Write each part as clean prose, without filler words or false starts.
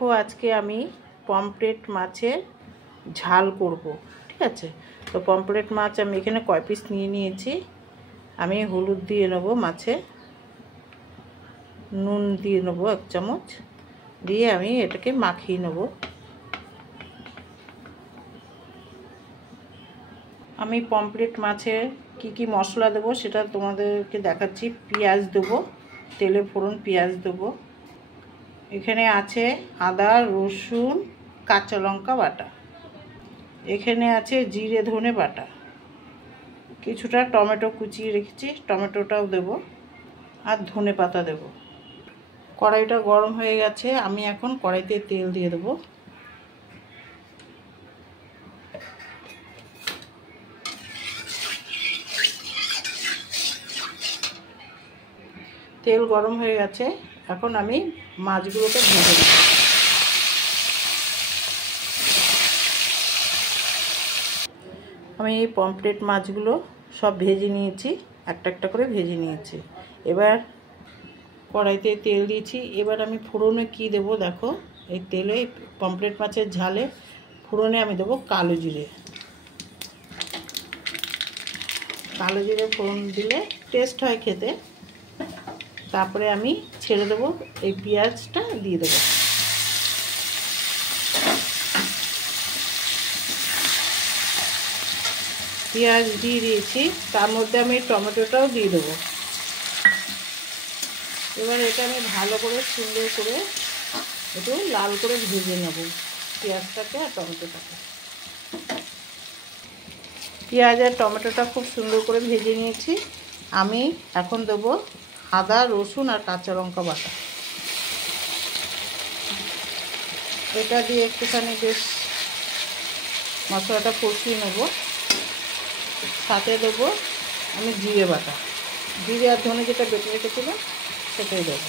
দেখো আজকে আমি পমফ্রেট মাছের ঝাল করব, ঠিক আছে। তো পমফ্রেট মাছ আমি এখানে কয় পিস নিয়ে নিয়েছি। আমি হলুদ দিয়ে নেব, মাছে নুন দিয়ে নেব 1 চামচ, দিয়ে আমি এটাকে মাখিয়ে নেব। আমি পমফ্রেট মাছে কি মশলা দেব সেটা তোমাদেরকে দেখাচ্ছি। পেঁয়াজ দেবো, তেলে ফোড়ন পেঁয়াজ দেবো। এখানে আছে আদা রসুন কাঁচা লঙ্কা বাটা, এখানে আছে জিরে ধনে বাটা, কিছুটা টমেটো কুচিয়ে রেখেছি, টমেটোটাও দেব, আর ধনে পাতা দেব। কড়াইটা গরম হয়ে গেছে, আমি এখন কড়াইতে তেল দিয়ে দেবো। তেল গরম হয়ে গেছে, এখন আমি মাছগুলোকে ভেজে নেব। আমি এই পমফ্রেট মাছগুলো সব ভেজে নিয়েছি, একটা একটা করে ভেজে নিয়েছি। এবার কড়াইতে তেল দিয়েছি, এবার আমি ফোড়নে কি দেব দেখো। এই তেলে পমফ্রেট মাছের ঝালে ফোড়নে আমি দেবো কালো জিরে। কালো জিরে ফোড়ন দিলে টেস্ট হয় খেতে। তারপরে আমি ছেড়ে দেবো, এই পেঁয়াজটা দিয়ে দেবো। পেঁয়াজ দিয়ে দিয়েছি, তার মধ্যে আমি টমেটোটাও দিয়ে দেবো। এবার এটা আমি ভালো করে সুন্দর করে একটু লাল করে ভেজে নেব পেঁয়াজটাকে আর টমেটোটাকে। পেঁয়াজ আর টমেটোটা খুব সুন্দর করে ভেজে নিয়েছি। আমি এখন দেবো আদা রসুন আর কাঁচা লঙ্কা বাটা। এটা দিয়ে একটুখানি বেশ মশলাটা কষিয়ে নেব। সাথে দেবো আমি জিরে বাটা, জিরে আর ধনে যেটা বেটে রেখেছিলাম সেটাই দেবো।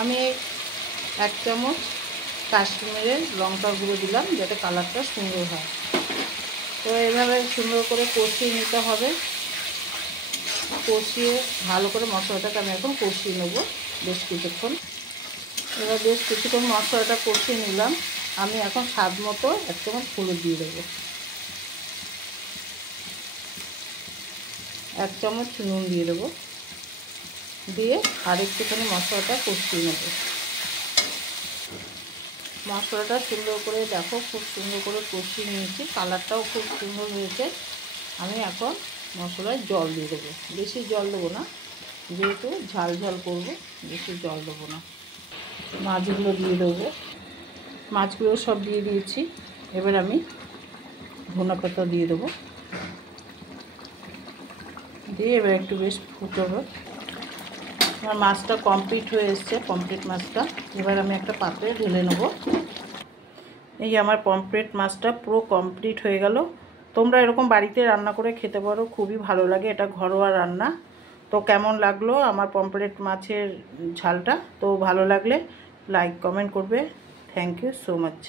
আমি 1 চামচ কাশ্মীরের লঙ্কা গুঁড়ো দিলাম, যাতে কালারটা সুন্দর হয়। তো এভাবে সুন্দর করে কষিয়ে নিতে হবে। কষিয়ে ভালো করে মশলাটাকে আমি এখন কষিয়ে নেব বেশ কিছুক্ষণ। এবার বেশ কিছুক্ষণ মশলাটা কষিয়ে নিলাম। আমি এখন স্বাদ মতো 1 চামচ হলুদ দিয়ে দেবো, 1 চামচ নুন দিয়ে দেবো, দিয়ে আর একটুখানি মশলাটা কষিয়ে নেব। মশলাটা সুন্দর করে দেখো, খুব সুন্দর করে কষিয়ে নিয়েছি, কালারটাও খুব সুন্দর হয়েছে। আমি এখন মশলায় জল দিয়ে দেবো, বেশি জল দেবো না, যেহেতু ঝাল ঝাল করবো, বেশি জল দেবো না। মাছগুলো দিয়ে দেবো, মাছগুলো সব দিয়ে দিয়েছি। এবার আমি ধনে পাতা দিয়ে দেবো, দিয়ে এবার একটু বেশ ফুটবো। আমার মাছটা কমপ্লিট হয়ে এসছে, পমফ্রেট মাছটা। এবার আমি একটা পাত্রে ঢেলে নেব। এই আমার পমফ্রেট মাছটা পুরো কমপ্লিট হয়ে গেল। তোমরা এরকম বাড়িতে রান্না করে খেতে পারো, খুবই ভালো লাগে, এটা ঘরোয়া রান্না। তো কেমন লাগলো আমার পমফ্রেট মাছের ঝালটা? তো ভালো লাগলে লাইক কমেন্ট করবে। Thank you so much.